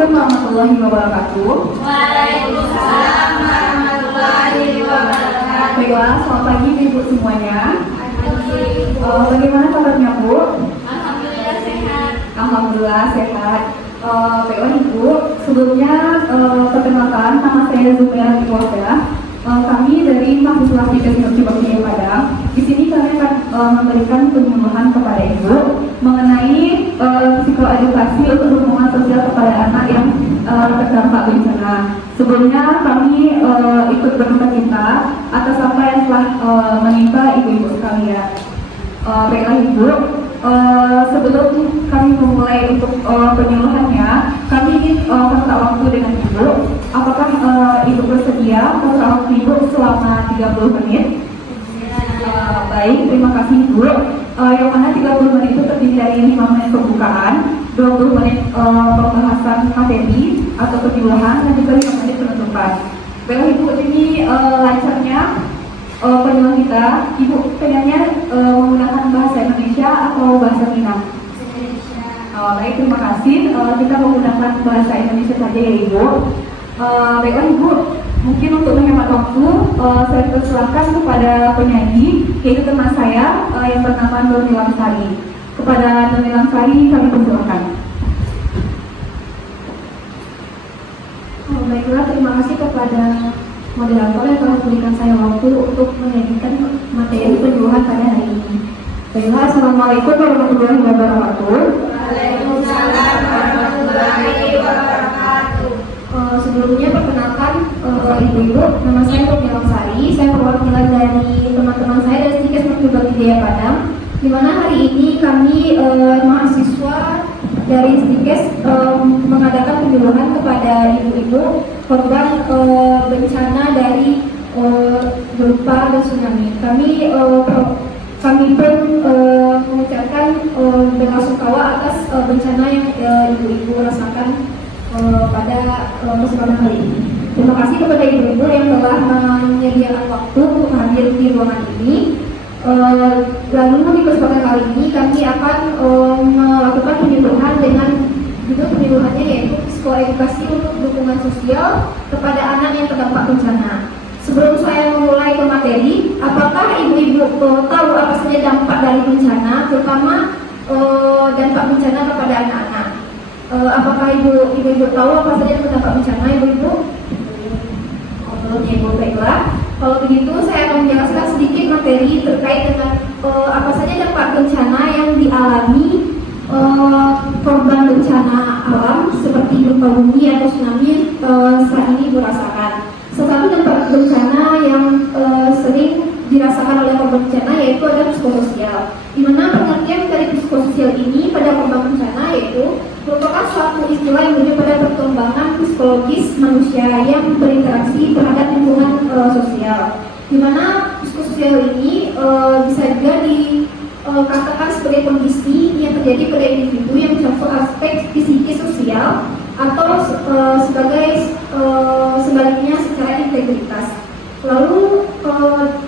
Assalamualaikum warahmatullahi wabarakatuh. Waalaikumsalam warahmatullahi wabarakatuh. Baiklah, selamat pagi Ibu semuanya. Bagaimana kabarnya Bu? Alhamdulillah sehat. Alhamdulillah sehat. Baiklah Ibu, sebelumnya perkenalkan nama saya Zubaira Iwada. Kami dari mahasiswa Stikes Universitas Bakti Padang. Di sini kami akan memberikan penyuluhan kepada Ibu mengenai psikoedukasi untuk hubungan sosial kepada anak yang terdampak bencana. Sebelumnya kami ikut berduka cita atas apa yang telah menimpa ibu-ibu sekalian. Baiklah Ibu, sebelum kami memulai untuk penyuluhannya, kami ingin minta waktu dengan Ibu. Apakah Ibu bersedia minta waktu Ibu selama 30 menit? Baik, terima kasih Ibu. Yang mana 30 menit itu terdiri dari 5 menit pembukaan, 20 menit pembahasan materi atau penyuluhan, dan juga 5 menit penutupan. Baiklah Ibu, ini lancarnya penyuluhan kita. Ibu pengennya menggunakan bahasa Indonesia atau bahasa Minang? Baik, terima kasih. Kita menggunakan bahasa Indonesia saja ya Ibu. Baiklah Ibu, mungkin untuk menghemat waktu, saya persilakan kepada penyanyi, yaitu teman saya yang bernama Nurni Langsari. Kepada Nurni Langsari kami persilakan. Baiklah, terima kasih kepada moderator yang telah memberikan saya waktu untuk menyajikan materi penyuluhan pada hari ini. Baiklah, Assalamualaikum warahmatullahi wabarakatuh. Waalaikumsalam warahmatullahi wabarakatuh. Sebelumnya perkenalkan ibu-ibu, nama saya Nurni Langsari. Saya perwakilan dari teman-teman saya dari Stikes Universitas Bakti Padang. Di mana hari ini kami mahasiswa dari Stikes mengadakan penyuluhan kepada ibu-ibu korban bencana dari gempa dan tsunami. Kami pun mengucapkan belasungkawa atas bencana yang ibu-ibu rasakan pada kesempatan kali ini. Terima kasih kepada ibu-ibu yang telah menyediakan waktu untuk hadir di ruangan ini. Lalu di kesempatan kali ini kami akan melakukan penyuluhan dengan judul penyuluhannya yaitu psikoedukasi untuk dukungan sosial kepada anak yang terdampak bencana. Sebelum saya memulai ke materi, apakah ibu-ibu tahu apa saja dampak dari bencana, terutama dampak bencana kepada anak-anak? Apakah ibu-ibu tahu apa saja dampak bencana, ibu-ibu? Ibu, baiklah. Kalau begitu, saya akan menjelaskan sedikit materi terkait dengan apa saja dampak bencana yang dialami korban bencana alam seperti gempa bumi atau tsunami saat ini dirasakan. Salah satu dampak bencana yang sering dirasakan oleh korban bencana yaitu ada psikososial. Di mana pengertian dari psikososial ini pada korban bencana yaitu merupakan suatu istilah yang merujuk pada perkembangan psikologis manusia yang berinteraksi terhadap lingkungan sosial. Di mana psikososial ini bisa juga dikatakan sebagai kondisi yang terjadi pada individu yang mencakup aspek psikis sosial atau sebaliknya secara integritas. Lalu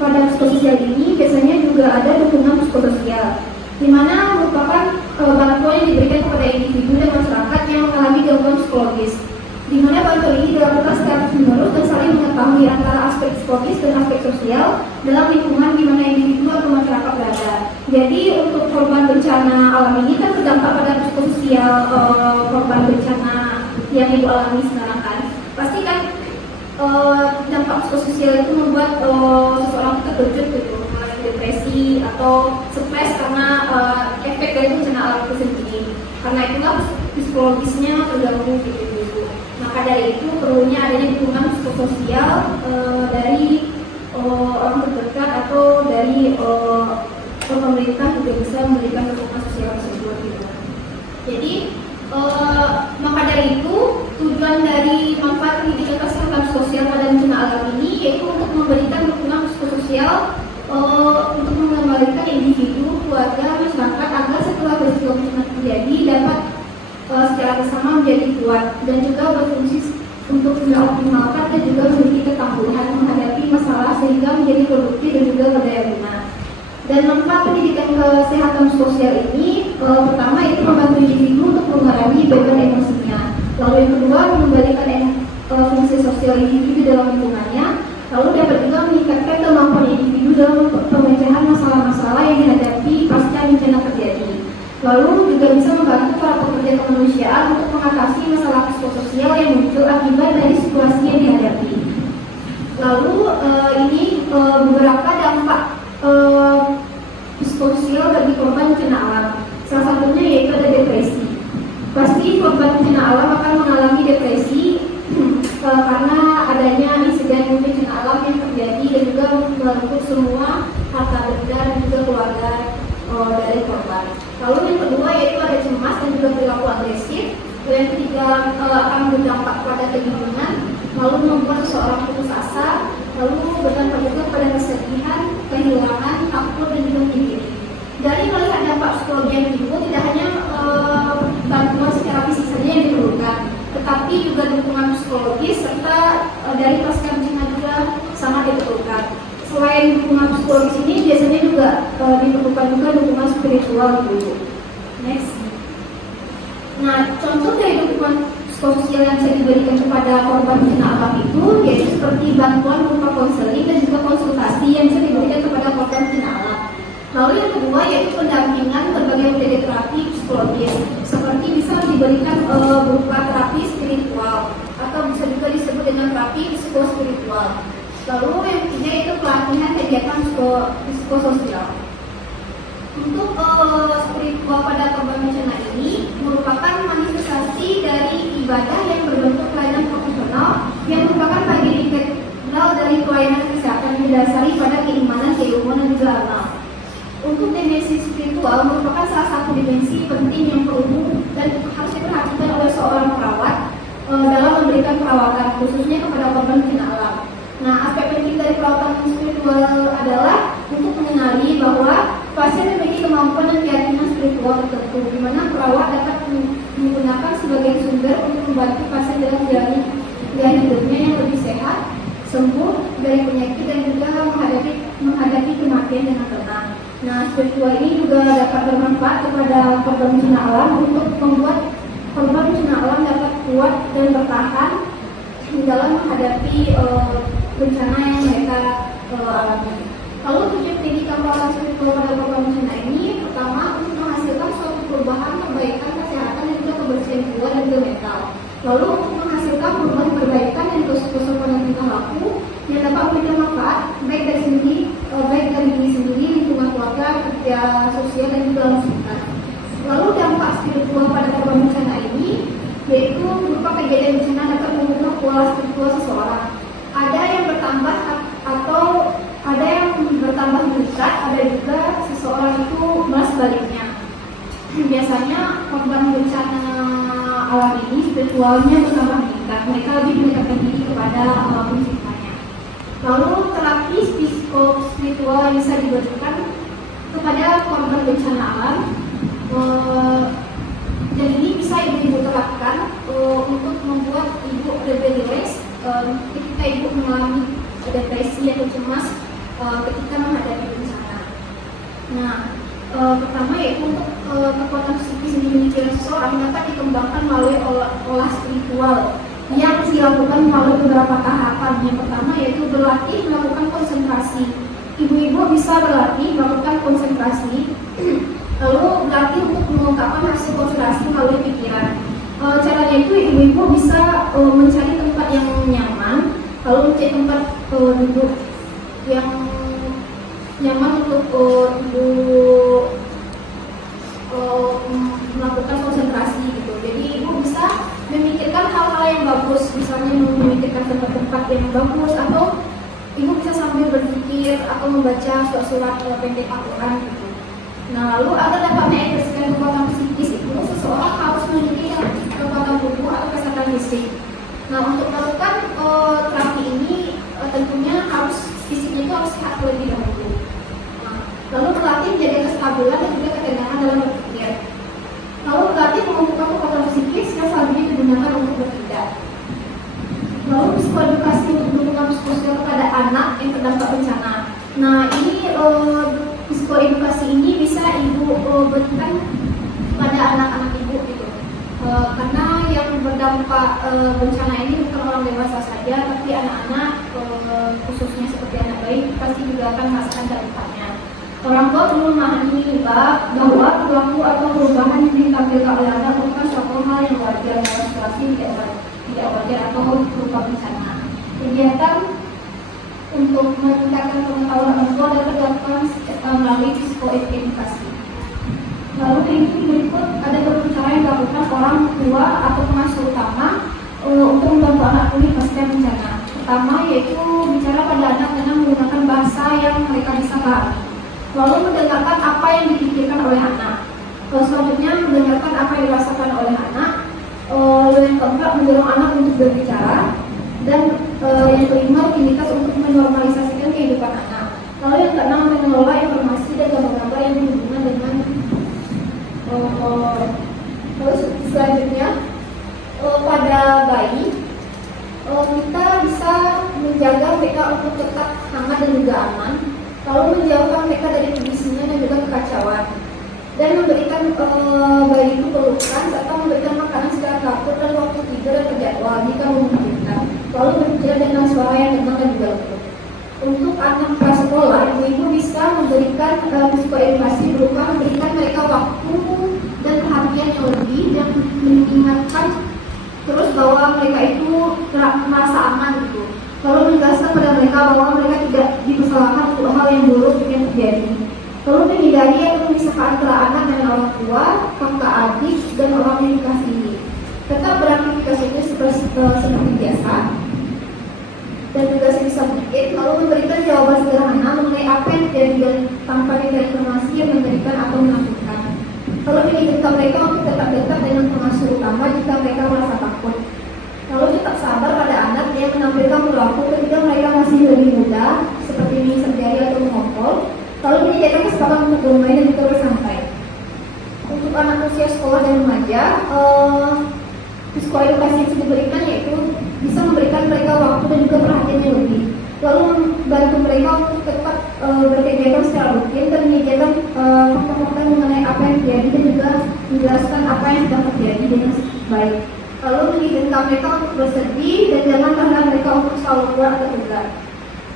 pada psikososial ini biasanya juga ada dukungan psikososial, di mana merupakan bantuan yang diberikan kepada individu dan masyarakat yang mengalami gangguan psikologis, di mana bantuan ini dilakukan secara terus-menerus dan saling mengetahui antara aspek psikologis dan aspek sosial dalam lingkungan di mana individu atau masyarakat berada. Jadi untuk korban bencana alam ini kan terdampak pada psikososial korban bencana yang ibu alami sekarang kan. Pasti kan dampak psikososial itu membuat seseorang itu terkejut gitu, depresi atau stres karena efek dari bencana alam itu sendiri. Karena itulah psikologisnya terganggu gitu. Maka dari itu perlunya adanya dukungan psikososial dari orang terdekat atau dari pemerintah juga bisa memberikan dukungan sosial tersebut gitu. Jadi maka dari itu tujuan dari manfaat pendidikan kesehatan sosial pada bencana alam ini yaitu untuk memberikan dukungan psikososial untuk mengembalikan individu, keluarga, masyarakat agar setelah peristiwa bencana terjadi dapat secara bersama menjadi kuat dan juga berfungsi untuk mengoptimalkan dan juga memiliki ketangguhan menghadapi masalah sehingga menjadi produktif dan juga berdaya guna. Dan manfaat pendidikan kesehatan sosial ini pertama itu membantu individu untuk mengurangi beban emosinya. Lalu yang kedua, mengembalikan fungsi sosial individu dalam lingkungannya. Lalu dapat juga meningkatkan kemampuan individu dalam pemecahan masalah-masalah yang dihadapi pasca bencana terjadi. Lalu juga bisa membantu para pekerja kemanusiaan untuk mengatasi masalah psikososial yang muncul akibat dari situasi yang dihadapi. Lalu ini beberapa dampak psikososial bagi korban bencana alam. Salah satunya yaitu ada depresi. Pasti korban bencana alam akan mengalami depresi karena adanya insiden bencana alam yang terjadi dan juga merenggut semua harta benda dan juga keluarga dari korban. Lalu yang kedua yaitu ada cemas dan juga perilaku agresif. Yang ketiga akan berdampak pada kegigihan, lalu membuat seseorang putus asa, lalu berdampak juga pada kesedihan, kehilangan, takut dan juga diri. Dari melihat dampak psikologi yang timbul, tidak hanya bantuan secara fisik saja yang diperlukan, tetapi juga dukungan psikologis serta dari pasca bencana juga sangat diperlukan. Selain dukungan psikologis ini biasanya juga diperlukan juga dukungan spiritual gitu. Next. Nah, contoh dari dukungan psikososial yang bisa diberikan kepada korban bencana alam itu yaitu seperti bantuan berupa konseling dan juga konsultasi yang bisa diberikan kepada korban bencana alam. Lalu yang kedua yaitu pendampingan berbagai metode terapi psikologis, seperti bisa diberikan berupa terapi spiritual atau bisa juga disebut dengan terapi psikospiritual. Lalu yang ketiga yaitu pelatihan kegiatan psikososial. Untuk spiritual pada korban bencana ini merupakan manifestasi dari ibadah yang berbentuk pelayanan profesional yang merupakan bagian integral dari pelayanan kesehatan yang didasari pada keimanan, keilmuan dan juga amal. Untuk dimensi spiritual merupakan salah satu dimensi penting yang perlu dan harus diperhatikan oleh seorang perawat dalam memberikan perawatan khususnya kepada korban bencana alam. Nah, aspek penting dari perawatan spiritual adalah untuk mengenali bahwa pasien memiliki kemampuan dan keyakinan spiritual tertentu, di mana perawat dapat menggunakan sebagai sumber untuk membantu pasien dalam menjalani gaya hidupnya yang lebih sehat, sembuh dari penyakit dan juga menghadapi kematian dengan tenang. Nah, spiritual ini juga dapat bermanfaat kepada korban bencana alam untuk membuat korban bencana alam dapat kuat dan bertahan dalam menghadapi bencana yang mereka alami. Lalu tujuan pendidikan perawatan spiritual pada korban bencana ini pertama untuk menghasilkan suatu perubahan, perbaikan kesehatan dan juga kebersihan jiwa dan juga mental. Lalu untuk menghasilkan perubahan, perbaikan dan kesopanan tingkah laku yang dapat memberikan manfaat baik dari diri sendiri, lingkungan keluarga, kerja sosial dan juga masyarakat. Lalu dampak spiritual pada korban bencana ini yaitu berupa kejadian bencana dapat mengubah pola spiritual seseorang. Ada yang bertambah atau ada yang bertambah meningkat, ada juga seseorang itu malah sebaliknya. Biasanya korban bencana alam ini spiritualnya bertambah meningkat, mereka lebih mendekatkan diri kepada penciptanya. Lalu terapi psikospiritual yang bisa diberikan kepada korban bencana alam, dan ini bisa ibu terapkan untuk membuat ibu lebih rileks ketika ibu mengalami depresi atau cemas ketika menghadapi bencana. Nah, pertama yaitu untuk kekuatan psikis yang dimiliki oleh seseorang dapat dikembangkan melalui olah spiritual yang dilakukan melalui beberapa tahapan. Yang pertama yaitu berlatih melakukan konsentrasi. Ibu-ibu bisa berlatih melakukan konsentrasi, lalu berlatih untuk mengungkapkan hasil konsentrasi melalui pikiran. Caranya itu ibu-ibu bisa mencari tempat yang nyaman, lalu mencari tempat duduk yang nyaman untuk ibu melakukan konsentrasi gitu. Jadi ibu bisa memikirkan hal-hal yang bagus, misalnya memikirkan tempat-tempat yang bagus, atau ibu bisa sambil berpikir atau membaca surat-surat pendek Al-Quran gitu. Nah, lalu agar dapat mengekspresikan kekuatan psikis itu, seseorang harus memiliki kekuatan tubuh atau kesehatan fisik. Nah, untuk melakukan terapi ini tentunya harus fisiknya itu harus sehat terlebih dahulu. Nah, lalu berlatih menjaga kestabilan dan juga ketegangan dalam berpikir. Lalu berlatih mengumpulkan kekuatan psikis yang selanjutnya digunakan untuk bertindak. Lalu psikoedukasi untuk dukungan psikososial kepada anak yang terdampak bencana. Nah, ini psikoedukasi ini bisa ibu berikan pada anak-anak ibu gitu. Karena yang berdampak bencana ini bukan orang dewasa saja, tapi anak-anak khususnya seperti anak bayi pasti juga akan merasakan dampaknya. Orang tua perlu memahami bahwa perilaku atau perubahan yang ditampilkan oleh anak merupakan suatu hal yang wajar dalam situasi tidak wajar atau berupa bencana. Kegiatan untuk meningkatkan pengetahuan orang tua dapat dilakukan melalui psikoedukasi. Lalu berikut ada beberapa cara yang dilakukan orang tua atau pengasuh utama untuk membantu anak pulih pasca bencana. Pertama yaitu bicara pada anak dengan menggunakan bahasa yang mereka bisa pahami. Lalu mendengarkan apa yang dipikirkan oleh anak. Selanjutnya mendengarkan apa yang dirasakan oleh anak. Yang keempat mendorong anak untuk berbicara. Dan yang kelima rutinitas untuk menormalisasikan kehidupan anak. Lalu yang keenam mengelola informasi dan gambar-gambar yang berhubungan dengan terus selanjutnya pada bayi kita bisa menjaga mereka untuk tetap hangat dan juga aman, lalu menjauhkan mereka dari kebisinan dan juga kekacauan, dan memberikan bayi itu pelukan serta memberikan makanan secara teratur dan waktu tidur dan terjadwal jika memungkinkan, lalu berbicara dengan suara yang tenang dan juga lembut. Untuk anak prasekolah, ibu-ibu bisa memberikan psikoedukasi berupa memberikan mereka waktu dan perhatian yang lebih dan mengingatkan terus bahwa mereka itu merasa aman gitu. Lalu menjelaskan pada mereka bahwa mereka tidak dipersalahkan untuk hal yang buruk yang terjadi. Lalu menghindari atau memisahkan antara anak dan orang tua, kakak adik dan orang yang dikasihi. Tetap beraktivitas itu seperti biasa. Dan juga sebisa mungkin, lalu memberikan jawaban sederhana mengenai apa yang terjadi dan tanpa diberi informasi yang memberikan atau menakutkan. Lalu mengizinkan mereka untuk tetap dekat dengan pengasuh utama jika mereka merasa takut. Lalu tetap sabar pada anak yang menampilkan perilaku ketika mereka masih lebih muda, seperti mengisap jari atau mengokol. Lalu menyediakan kesempatan untuk bermain dan juga bersantai. Untuk anak usia sekolah dan remaja, psikoedukasi yang diberikan yaitu bisa memberikan mereka waktu dan juga perhatian yang lebih, lalu membantu mereka untuk tetap berkegiatan secara rutin dan menyediakan fakta-fakta mengenai apa yang terjadi dan juga menjelaskan apa yang sedang terjadi dengan baik. Lalu mengizinkan mereka untuk bersedih dan jangan menahan mereka untuk selalu kuat atau tegar.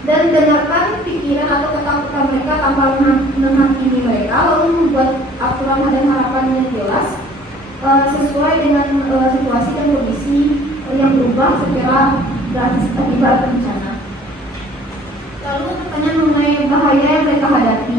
Dan dengarkan pikiran atau ketakutan mereka tanpa menghakimi mereka, lalu membuat aturan dan harapan yang jelas sesuai dengan situasi dan kondisi yang berubah secara drastis akibat bencana. Lalu pertanyaan mengenai bahaya yang mereka hadapi,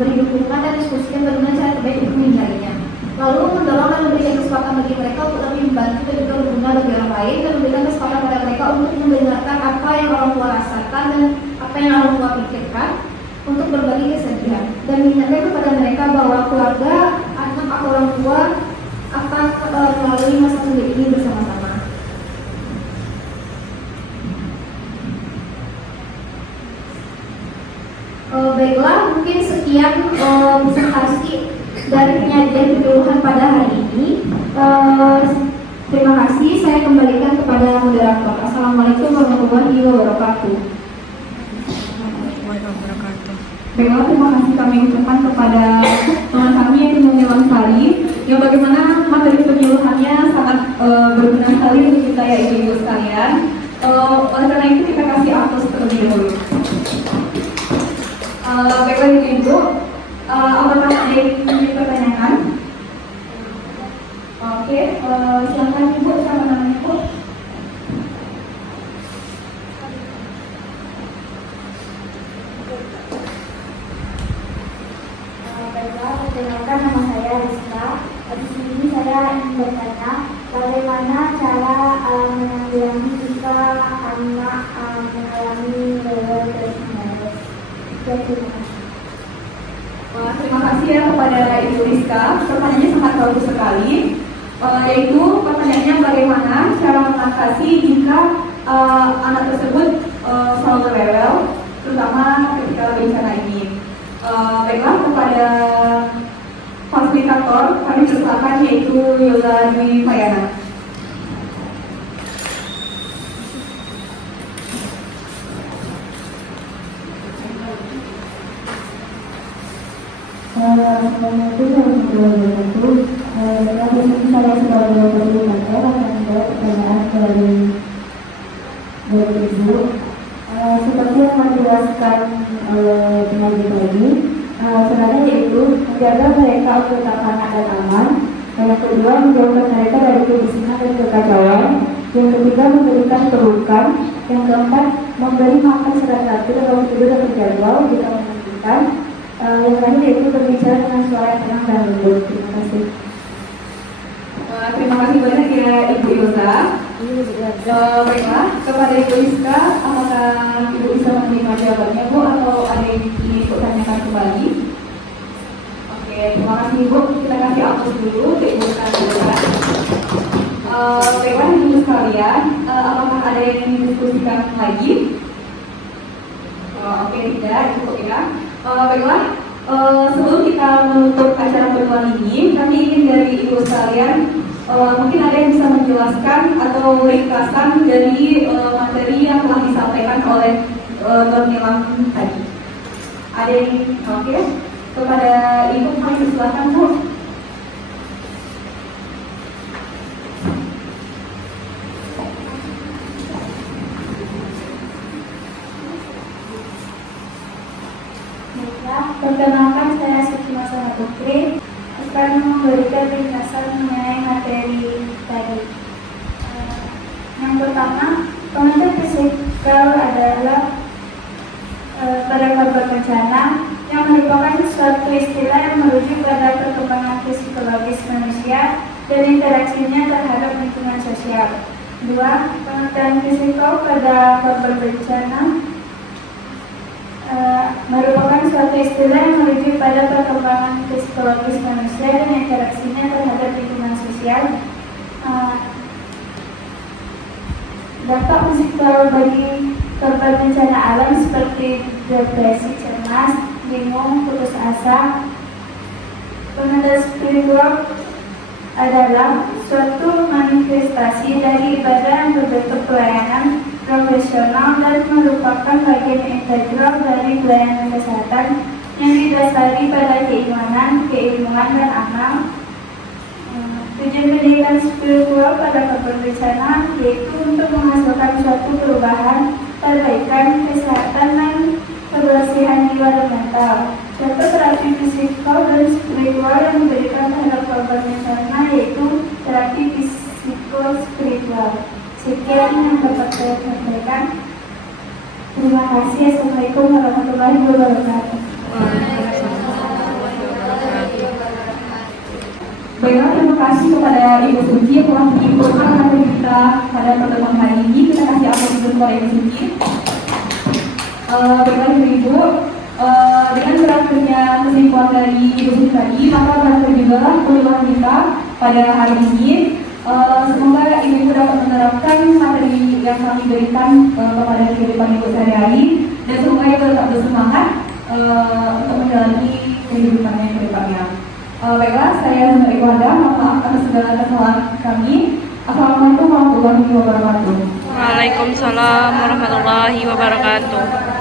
beri dukungan dan diskusikan bagaimana cara terbaik untuk menghindarinya. Lalu mendorong dan memberikan kesempatan bagi mereka untuk lebih membantu dan juga berguna bagi orang lain, dan memberikan kesempatan pada mereka untuk mendengarkan apa yang orang tua rasakan dan apa yang orang tua pikirkan untuk berbagi kesedihan, dan mengingatkan kepada mereka bahwa keluarga, anak atau orang tua akan melalui masa sulit ini bersama-sama. Baiklah, mungkin sekian presentasi dari penyajian penyuluhan pada hari ini. Terima kasih, saya kembalikan kepada moderator. Assalamualaikum warahmatullahi wabarakatuh. Baiklah, terima kasih kami ucapkan kepada teman kami yang menyumbang sekali, yang bagaimana materi penyuluhannya sangat berguna sekali untuk kita ya ibu-ibu sekalian. Oleh karena itu kita kasih aplaus terlebih dahulu. Baiklah ibu-ibu, apakah ada yang ingin dipertanyakan? Oke, silakan ibu, siapa namanya ibu? Baiklah, perkenalkan nama saya Rizka. Di sini saya ingin bertanya bagaimana cara menanggulangi jika anak mengalami level terus-menerus. Terima kasih. Terima kasih ya kepada Ibu Rizka. Pertanyaannya sangat bagus sekali. Yaitu pertanyaannya bagaimana cara mengatasi jika anak tersebut selalu rewel, terutama ketika bencana ini. Baiklah, kepada fasilitator kami persilakan yaitu Yola Dwi Mayana. Assalamualaikum warahmatullahi wabarakatuh. Saya sebagai guru PKR akan menjawab menjaga mereka untuk tetap hangat dan aman. Yang kedua, menjauhkan mereka dari kebisingan dan kekacauan. Yang ketiga, memberikan pelukan. Yang keempat, memberi makan secara teratur atau tidur dan terjadwal jika memungkinkan. Yang terakhir yaitu berbicara dengan suara yang tenang dan lembut. Terima kasih. Terima kasih banyak ya Ibu Ilza. Baiklah, kepada Ibu Rizka, apakah Ibu bisa menerima jawabannya Bu atau ada yang ingin Ibu tanyakan kembali? Oke, terima kasih Ibu. Kita kasih aplaus dulu ke Ibu Rizka. Baiklah Ibu sekalian, apakah ada yang ingin didiskusikan lagi? Oke, tidak, cukup ya. Baiklah, sebelum kita menutup acara pertemuan ini, kami ingin dari Ibu sekalian mungkin ada yang bisa menjelaskan atau ringkasan dari materi yang telah disampaikan oleh Mbak Nilam tadi. Ada yang oke? Kepada Ibu, kami silakan Bu. Perkenalkan, saya Suci Masana Putri akan memberikan ringkasan mengenai materi tadi. Yang pertama, pengantar fisikal adalah pada korban bencana yang merupakan suatu istilah yang merujuk pada perkembangan psikologis manusia dan interaksinya terhadap lingkungan sosial. Dua, pengertian fisikal pada korban bencana merupakan suatu istilah yang merujuk pada perkembangan psikologis manusia dan interaksinya terhadap lingkungan sosial. Dampak fisikal bagi korban bencana alam seperti depresi, cemas, bingung, putus asa. Penanda spiritual adalah suatu manifestasi dari ibadah yang berbentuk pelayanan profesional dan merupakan bagian integral dari pelayanan kesehatan yang didasari pada keimanan, keilmuan, dan amal. Tujuan pendidikan spiritual pada korban bencana yaitu untuk menghasilkan suatu perubahan, perbaikan, kesehatan, dan kebersihan jiwa dan mental. Contoh terapi fisikal dan spiritual yang diberikan terhadap korban bencana yaitu terapi psikospiritual. Sekian yang dapat saya sampaikan. Terima kasih. Assalamualaikum warahmatullahi wabarakatuh. Baiklah, terima kasih kepada Ibu Suci yang telah menginfokan materi kita pada pertemuan hari ini. Kita kasih aplaus dulu kepada Ibu Suci. Baiklah Ibu, dengan berakhirnya kesimpulan dari Ibu Suci tadi, maka berakhir juga pertemuan kita pada hari ini. Semoga Ibu dapat menerapkan materi yang kami berikan kepada kehidupan Ibu sehari-hari, dan semoga Ibu tetap bersemangat untuk menjalani kehidupannya ke depannya. Baiklah, saya Nuri Wanda, mohon maaf atas segala kesalahan kami. Assalamualaikum warahmatullahi wabarakatuh. Waalaikumsalam warahmatullahi wabarakatuh.